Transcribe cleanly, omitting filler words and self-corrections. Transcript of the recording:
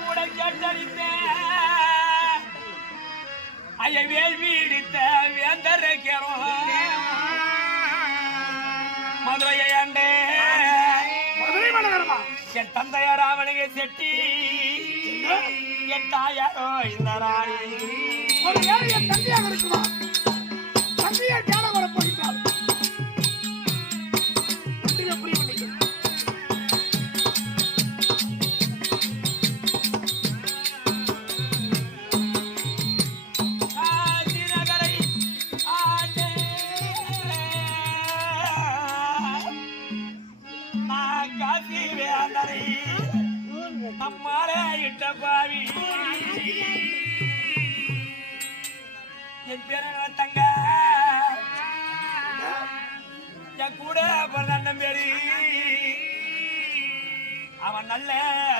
கூட கேட்டறிந்தேன் ஐய வேள்வி இடித்த வேந்தரைக்கிறோம் மதுரையை அண்டே என் தந்தையார் ராவணிகை செட்டி என் தாயாரோ இந்த ராணி ஒரு வேறு என் தந்தையாக இருக்குமா தந்தையை காண வரப்போகிறார் நம்மாலே இட்ட பாவி என் பேர தங்க என் கூட பிறந்த பேரி அவன் நல்ல